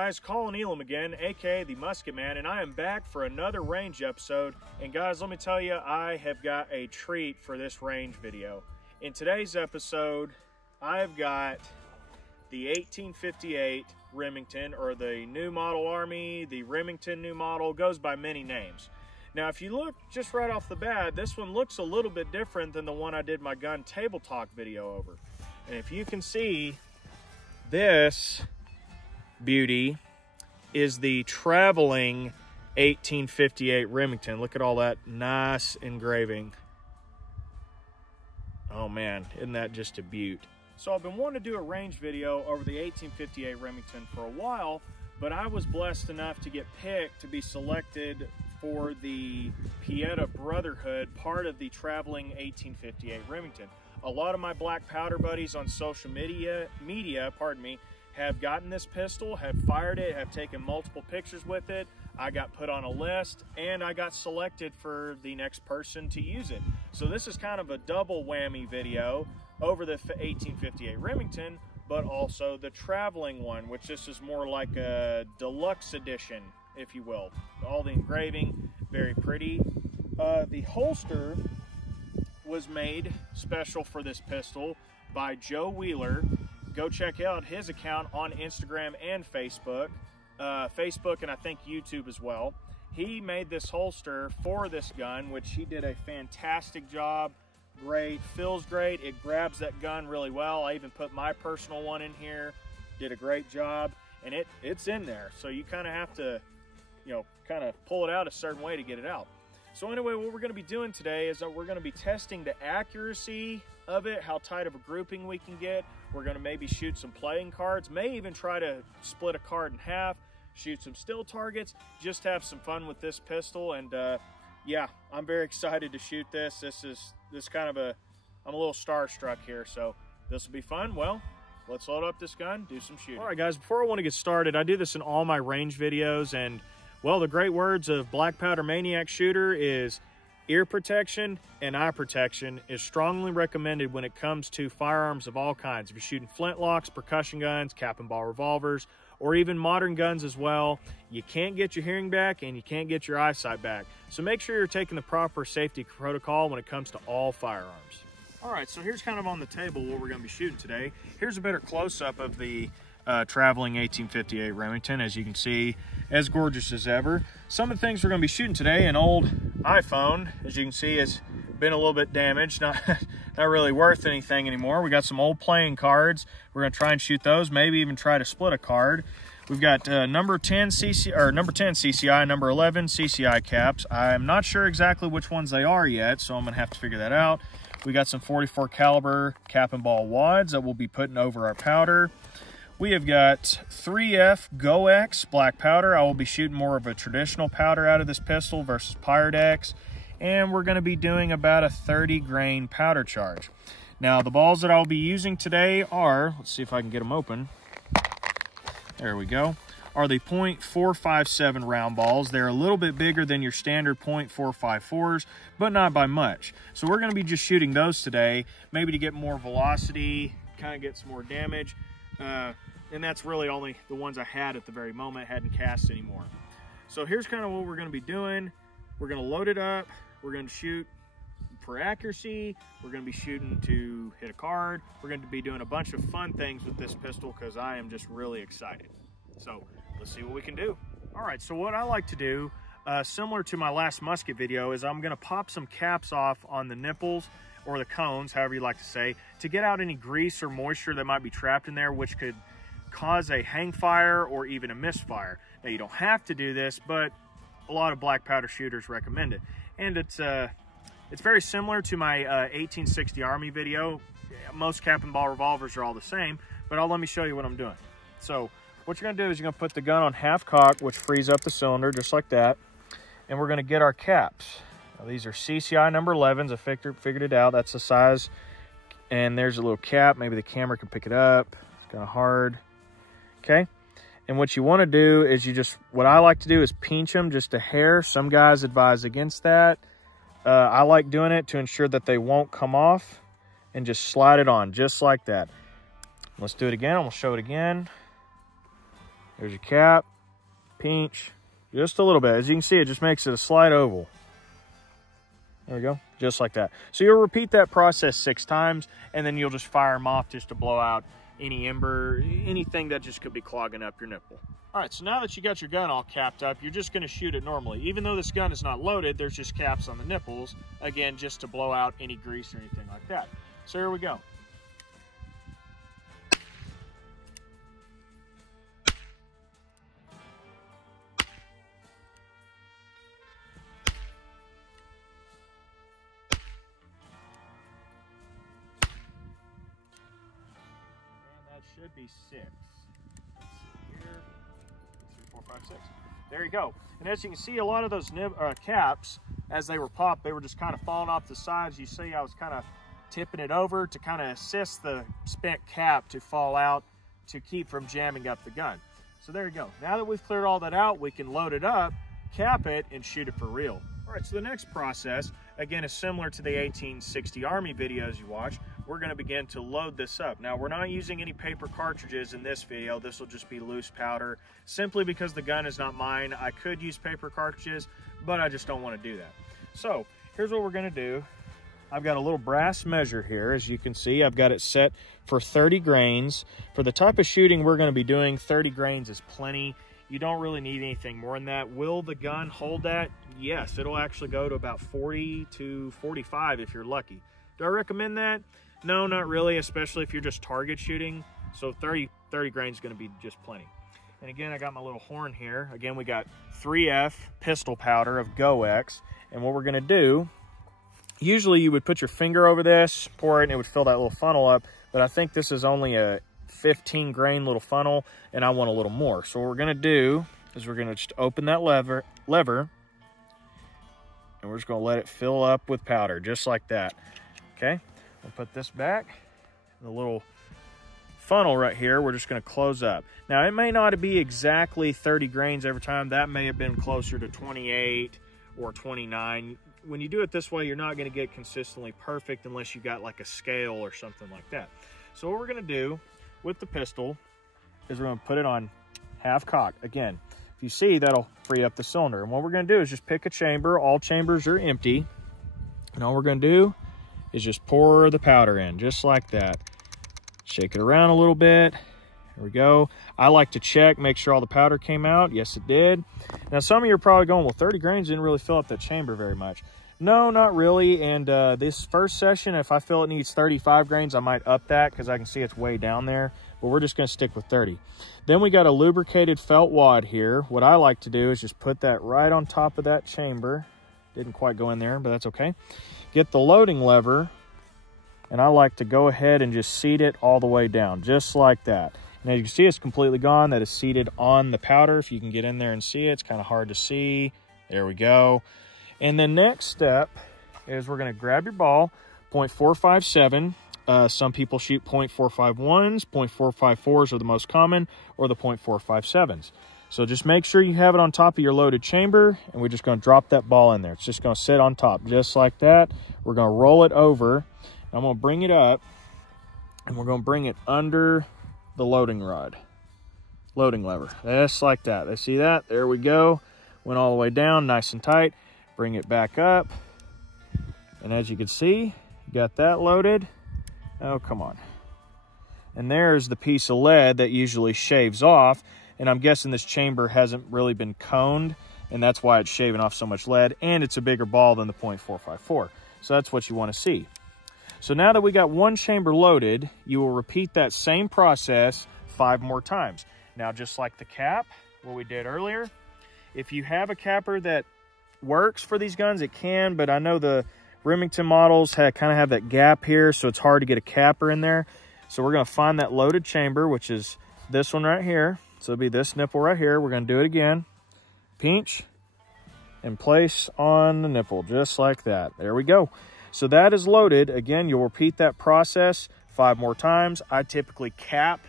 guys, Colin Elam again, aka the Musket Man, and I am back for another range episode. And guys, let me tell you, I have got a treat for this range video. In today's episode, I have got the 1858 Remington, or the New Model Army, the Remington New Model, goes by many names. Now, if you look just right off the bat, this one looks a little bit different than the one I did my gun table talk video over. And if you can see, this beauty is the traveling 1858 Remington. Look at all that nice engraving. Oh man, isn't that just a beaut? So I've been wanting to do a range video over the 1858 Remington for a while, but I was blessed enough to get picked to be selected for the Pietta Brotherhood, part of the traveling 1858 Remington. A lot of my black powder buddies on social media, have gotten this pistol, have fired it, have taken multiple pictures with it. I got put on a list, and I got selected for the next person to use it. So this is kind of a double whammy video over the 1858 Remington, but also the traveling one, which this is more like a deluxe edition, if you will. All the engraving, very pretty. The holster was made special for this pistol by Joe Wheeler. Go check out his account on Instagram and Facebook. Facebook and I think YouTube as well. He made this holster for this gun, which he did a fantastic job. Great, feels great. It grabs that gun really well. I even put my personal one in here. Did a great job, and it's in there. So you kind of have to, you know, kind of pull it out a certain way to get it out. So anyway, what we're going to be doing today is that we're going to be testing the accuracy of it, how tight of a grouping we can get. We're going to maybe shoot some playing cards, may even try to split a card in half, shoot some still targets, just have some fun with this pistol. And yeah, I'm very excited to shoot this. This kind of I'm a little starstruck here, so this will be fun. Well, let's load up this gun, do some shooting. All right, guys, before I want to get started, I do this in all my range videos, and well, the great words of Black Powder Maniac Shooter is ear protection and eye protection is strongly recommended when it comes to firearms of all kinds. If you're shooting flintlocks, percussion guns, cap and ball revolvers, or even modern guns as well, you can't get your hearing back and you can't get your eyesight back. So make sure you're taking the proper safety protocol when it comes to all firearms. All right, so here's kind of on the table what we're going to be shooting today. Here's a better close-up of the traveling 1858 Remington. As you can see, as gorgeous as ever. Some of the things we're going to be shooting today, an old iPhone, as you can see, has been a little bit damaged, not really worth anything anymore. We got some old playing cards. We're going to try and shoot those, maybe even try to split a card. We've got number 10 CCI, number 11 CCI caps. I'm not sure exactly which ones they are yet, so I'm going to have to figure that out. We got some 44 caliber cap and ball wads that we'll be putting over our powder. We have got 3F Go-X black powder. I will be shooting more of a traditional powder out of this pistol versus Pyrex. And we're going to be doing about a 30 grain powder charge. Now, the balls that I'll be using today are, let's see if I can get them open. There we go. Are the .457 round balls. They're a little bit bigger than your standard .454s, but not by much. So we're going to be just shooting those today, maybe to get more velocity, kind of get some more damage. And that's really only the ones I had at the very moment, hadn't cast anymore. So here's kind of what we're going to be doing. We're going to load it up. We're going to shoot for accuracy. We're going to be shooting to hit a card. We're going to be doing a bunch of fun things with this pistol because I am just really excited. So let's see what we can do. All right, so what I like to do, similar to my last musket video, is I'm going to pop some caps off on the nipples or the cones, however you like to say, to get out any grease or moisture that might be trapped in there, which could cause a hang fire or even a misfire. Now, you don't have to do this, but a lot of black powder shooters recommend it. And it's very similar to my 1860 Army video. Most cap and ball revolvers are all the same, but let me show you what I'm doing. So what you're gonna do is you're gonna put the gun on half cock, which frees up the cylinder just like that. And we're gonna get our caps. Now, these are CCI number 11s. I figured it out. That's the size. And there's a little cap. Maybe the camera can pick it up. It's kind of hard. Okay. And what you want to do is what I like to do is pinch them just a hair. Some guys advise against that. I like doing it to ensure that they won't come off, and just slide it on just like that. Let's do it again. I'm going to show it again. There's your cap, pinch, just a little bit. As you can see, it just makes it a slight oval. There we go, just like that. So you'll repeat that process 6 times, and then you'll just fire them off just to blow out any ember, anything that just could be clogging up your nipple. All right, so now that you got your gun all capped up, you're just gonna shoot it normally. Even though this gun is not loaded, there's just caps on the nipples, again, just to blow out any grease or anything like that. So here we go. Should be 6. Let's see here. 3, 4, 5, 6. There you go. And as you can see, a lot of those caps, as they were popped, they were just kind of falling off the sides. You see, I was kind of tipping it over to kind of assist the spent cap to fall out to keep from jamming up the gun. So there you go. Now that we've cleared all that out, we can load it up, cap it, and shoot it for real. All right, so the next process, again, is similar to the 1860 Army videos you watch. We're going to begin to load this up. Now, we're not using any paper cartridges in this video. This will just be loose powder, simply because the gun is not mine. I could use paper cartridges, but I just don't want to do that. So here's what we're going to do. I've got a little brass measure here. As you can see, I've got it set for 30 grains. For the type of shooting we're going to be doing, 30 grains is plenty. You don't really need anything more than that. Will the gun hold that? Yes, it'll actually go to about 40 to 45 if you're lucky. Do I recommend that? No, not really, especially if you're just target shooting. So 30 grains is going to be just plenty. And again, I got my little horn here. Again, we got 3F pistol powder of GoX. And what we're going to do, usually you would put your finger over this, pour it, and it would fill that little funnel up. But I think this is only a 15 grain little funnel, and I want a little more. So what we're going to do is we're going to just open that lever, and we're just going to let it fill up with powder, just like that. Okay, we'll put this back. The little funnel right here, we're just going to close up. Now, it may not be exactly 30 grains every time. That may have been closer to 28 or 29. When you do it this way, you're not going to get consistently perfect unless you got like a scale or something like that. So what we're going to do with the pistol is we're going to put it on half cock. Again, if you see, that'll free up the cylinder. And what we're going to do is just pick a chamber. All chambers are empty. And all we're going to do is just pour the powder in, just like that. Shake it around a little bit. There we go. I like to check, make sure all the powder came out. Yes, it did. Now, some of you are probably going, well, 30 grains didn't really fill up that chamber very much. No, not really. And this first session, if I feel it needs 35 grains, I might up that because I can see it's way down there. But we're just going to stick with 30. Then we got a lubricated felt wad here. What I like to do is just put that right on top of that chamber. Didn't quite go in there, but that's okay. Get the loading lever, and I like to go ahead and just seat it all the way down, just like that. And as you can see, it's completely gone. That is seated on the powder. If you can get in there and see it, it's kind of hard to see. There we go. And the next step is we're going to grab your ball, .457. Some people shoot .451s, .454s are the most common, or the .457s. So just make sure you have it on top of your loaded chamber, and we're just going to drop that ball in there. It's just going to sit on top, just like that. We're going to roll it over. I'm going to bring it up, and we're going to bring it under the loading rod, loading lever, just like that. I see that. There we go. Went all the way down, nice and tight. Bring it back up, and as you can see, you got that loaded. Oh, come on. And there's the piece of lead that usually shaves off, and I'm guessing this chamber hasn't really been coned, and that's why it's shaving off so much lead, and it's a bigger ball than the .454. So that's what you want to see. So now that we got one chamber loaded, you will repeat that same process 5 more times. Now, just like the cap, what we did earlier, if you have a capper that works for these guns, it can, but I know the Remington models kind of have that gap here, so it's hard to get a capper in there. So we're going to find that loaded chamber, which is this one right here. So it'll be this nipple right here. We're going to do it again. Pinch and place on the nipple, just like that. There we go. So that is loaded. Again, you'll repeat that process 5 more times. I typically cap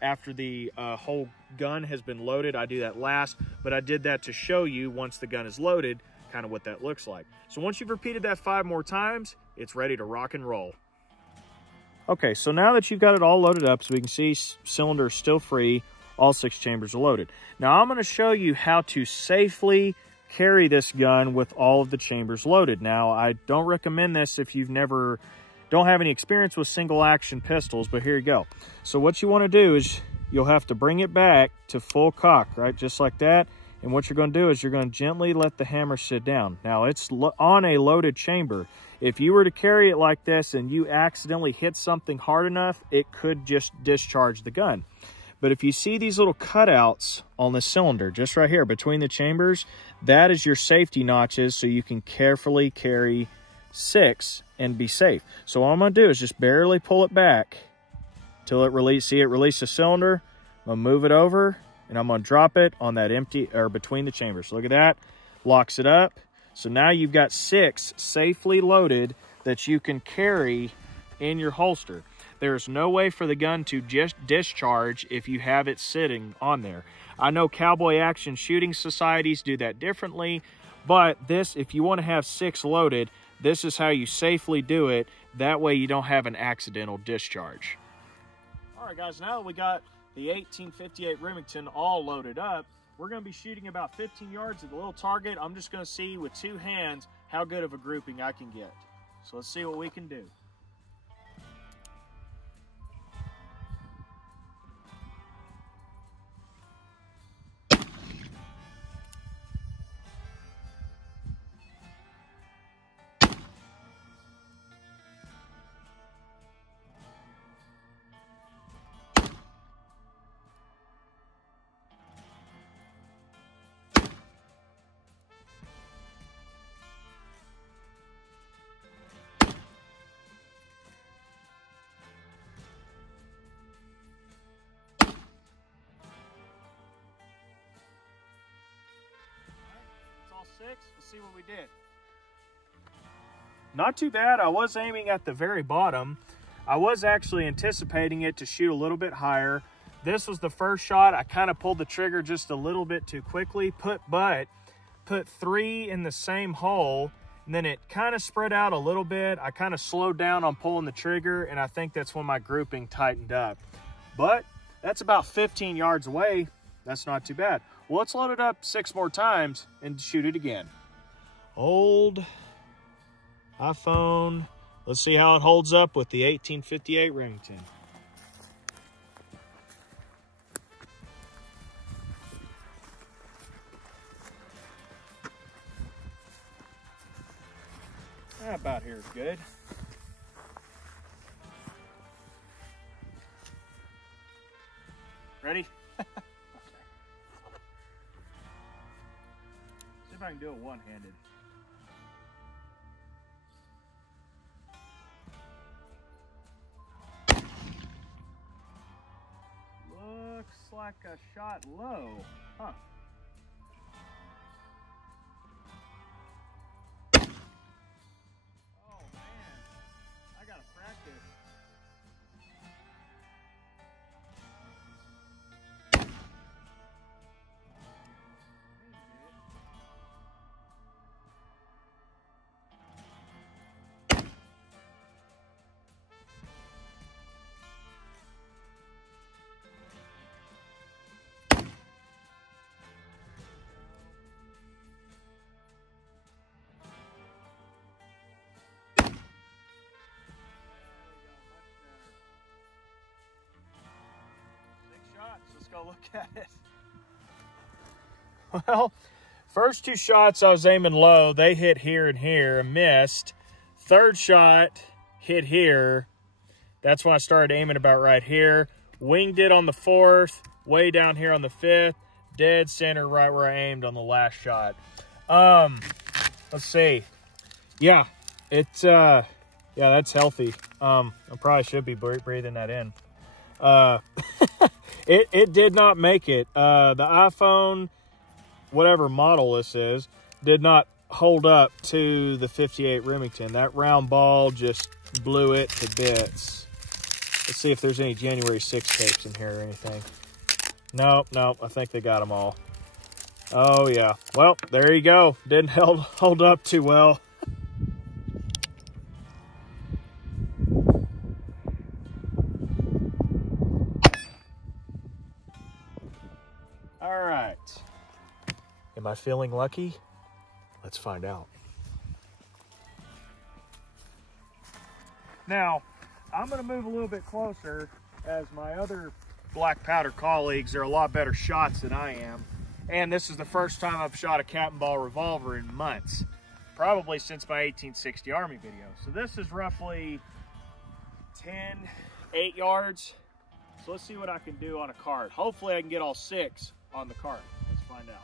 after the whole gun has been loaded. I do that last, but I did that to show you once the gun is loaded, kind of what that looks like. So once you've repeated that 5 more times, it's ready to rock and roll. Okay, so now that you've got it all loaded up, so we can see cylinder is still free, all 6 chambers are loaded. Now I'm going to show you how to safely carry this gun with all of the chambers loaded. Now I don't recommend this if you've don't have any experience with single action pistols, but here you go. So what you want to do is you'll have to bring it back to full cock, right? Just like that. And what you're going to do is you're going to gently let the hammer sit down. Now it's on a loaded chamber. If you were to carry it like this and you accidentally hit something hard enough, it could just discharge the gun. But if you see these little cutouts on the cylinder, just right here between the chambers, that is your safety notches so you can carefully carry 6 and be safe. So all I'm going to do is just barely pull it back till it release. See it release the cylinder. I'm going to move it over and I'm going to drop it on that empty or between the chambers. Look at that. Locks it up. So now you've got 6 safely loaded that you can carry in your holster. There's no way for the gun to just discharge if you have it sitting on there. I know cowboy action shooting societies do that differently, but this, if you want to have 6 loaded, this is how you safely do it. That way you don't have an accidental discharge. All right, guys, now that we got the 1858 Remington all loaded up, we're going to be shooting about 15 yards at the little target. I'm just going to see with 2 hands how good of a grouping I can get. So let's see what we can do. All 6. Let's see what we did. Not too bad. I was aiming at the very bottom. I was actually anticipating it to shoot a little bit higher. This was the first shot. I kind of pulled the trigger just a little bit too quickly. Put 3 in the same hole, and then it kind of spread out a little bit. I kind of slowed down on pulling the trigger, and I think that's when my grouping tightened up. But that's about 15 yards away. That's not too bad. Well, let's load it up 6 more times and shoot it again. Old iPhone. Let's see how it holds up with the 1858 Remington. About here is good. Ready? See if I can do it one-handed. Looks like a shot low, huh? Oh man, I gotta practice. Let's go look at it. Well, first 2 shots I was aiming low. They hit here and here, missed. Third shot hit here. That's when I started aiming about right here. Winged it on the 4th, way down here on the 5th, dead center right where I aimed on the last shot. Let's see. Yeah, it's yeah, that's healthy. I probably should be breathing that in. It did not make it. The iPhone, whatever model this is, did not hold up to the 58 Remington. That round ball just blew it to bits. Let's see if there's any January 6 tapes in here or anything. Nope, I think they got them all. Oh yeah, well, there you go. Didn't hold up too well. I feeling lucky? Let's find out. Now, I'm going to move a little bit closer, as my other black powder colleagues are a lot better shots than I am. And this is the first time I've shot a cap and ball revolver in months. Probably since my 1860 Army video. So this is roughly 8 yards. So let's see what I can do on a card. Hopefully I can get all 6 on the card. Let's find out.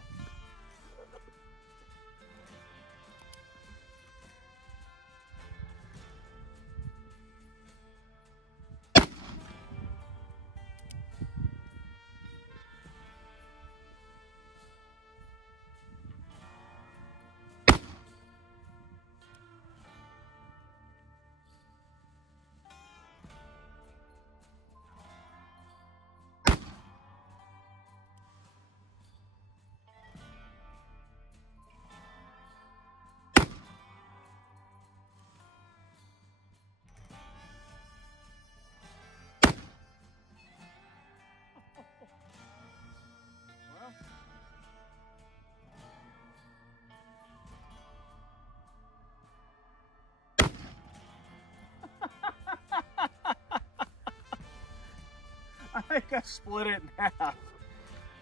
I think I split it in half.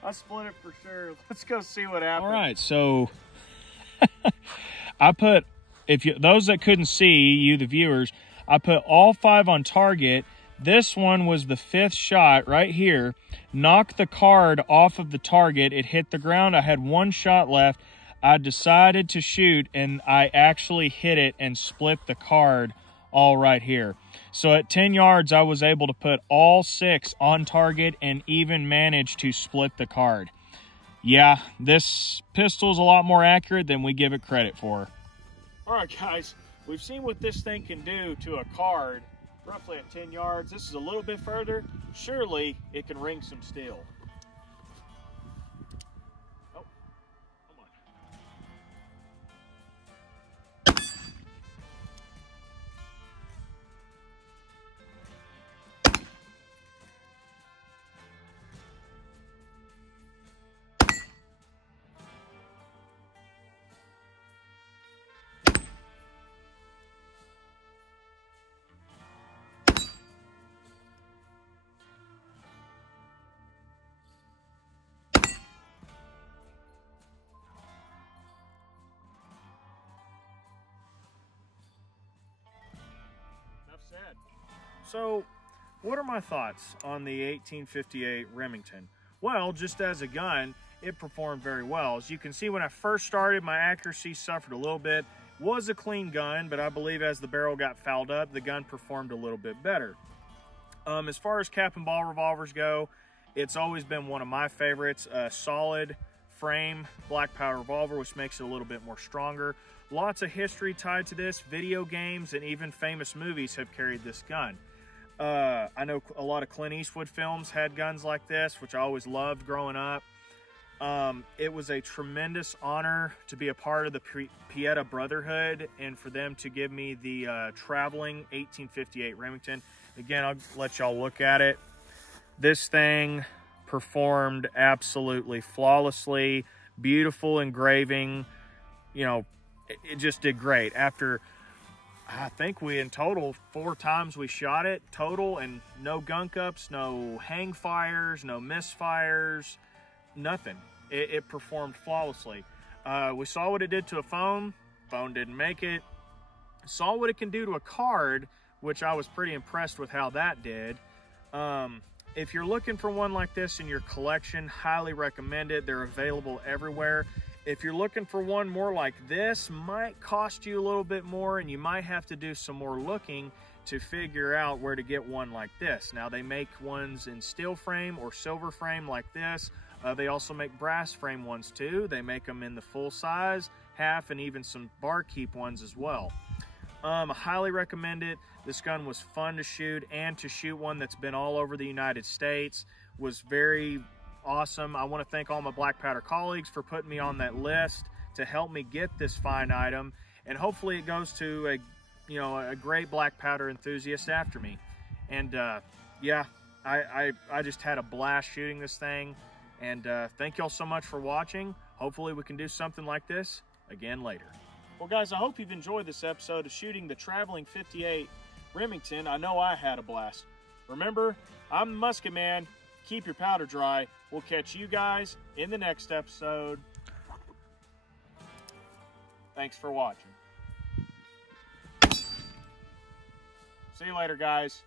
I split it for sure. Let's go see what happens. All right, so I put, those that couldn't see, you the viewers, I put all 5 on target. This one was the 5th shot right here. Knocked the card off of the target. It hit the ground. I had 1 shot left. I decided to shoot, and I actually hit it and split the card all right here. So at 10 yards, I was able to put all 6 on target and even managed to split the card. Yeah, this pistol is a lot more accurate than we give it credit for. All right, guys, we've seen what this thing can do to a card roughly at 10 yards. This is a little bit further. Surely it can ring some steel. Said. So, what are my thoughts on the 1858 Remington? Well, just as a gun, it performed very well. As you can see, when I first started, my accuracy suffered a little bit. Was a clean gun, but I believe as the barrel got fouled up, the gun performed a little bit better. As far as cap and ball revolvers go, it's always been one of my favorites. A solid frame black powder revolver, which makes it a little bit more stronger. Lots of history tied to this. Video games and even famous movies have carried this gun. I know a lot of Clint Eastwood films had guns like this, which I always loved growing up. It was a tremendous honor to be a part of the Pietta brotherhood and for them to give me the traveling 1858 Remington. Again, I'll let y'all look at it. This thing performed absolutely flawlessly. Beautiful engraving. You know, it just did great. After, I think we in total 4 times we shot it total, and no gunk ups, no hang fires, no misfires, nothing. It performed flawlessly. We saw what it did to a phone. Phone didn't make it. Saw what it can do to a card, which I was pretty impressed with how that did. If you're looking for one like this in your collection, highly recommend it. They're available everywhere. If you're looking for one more like this, might cost you a little bit more, and you might have to do some more looking to figure out where to get one like this. Now, they make ones in steel frame or silver frame like this. They also make brass frame ones too. They make them in the full size, half, and even some barkeep ones as well. I highly recommend it. This gun was fun to shoot, and to shoot one that's been all over the United States was very awesome. I want to thank all my black powder colleagues for putting me on that list to help me get this fine item, and hopefully it goes to a great black powder enthusiast after me. And yeah, I just had a blast shooting this thing, and thank y'all so much for watching. Hopefully we can do something like this again later. Well guys, I hope you've enjoyed this episode of shooting the traveling 58 Remington. I know I had a blast. Remember, I'm the Musket Man. Keep your powder dry. We'll catch you guys in the next episode. Thanks for watching. See you later, guys.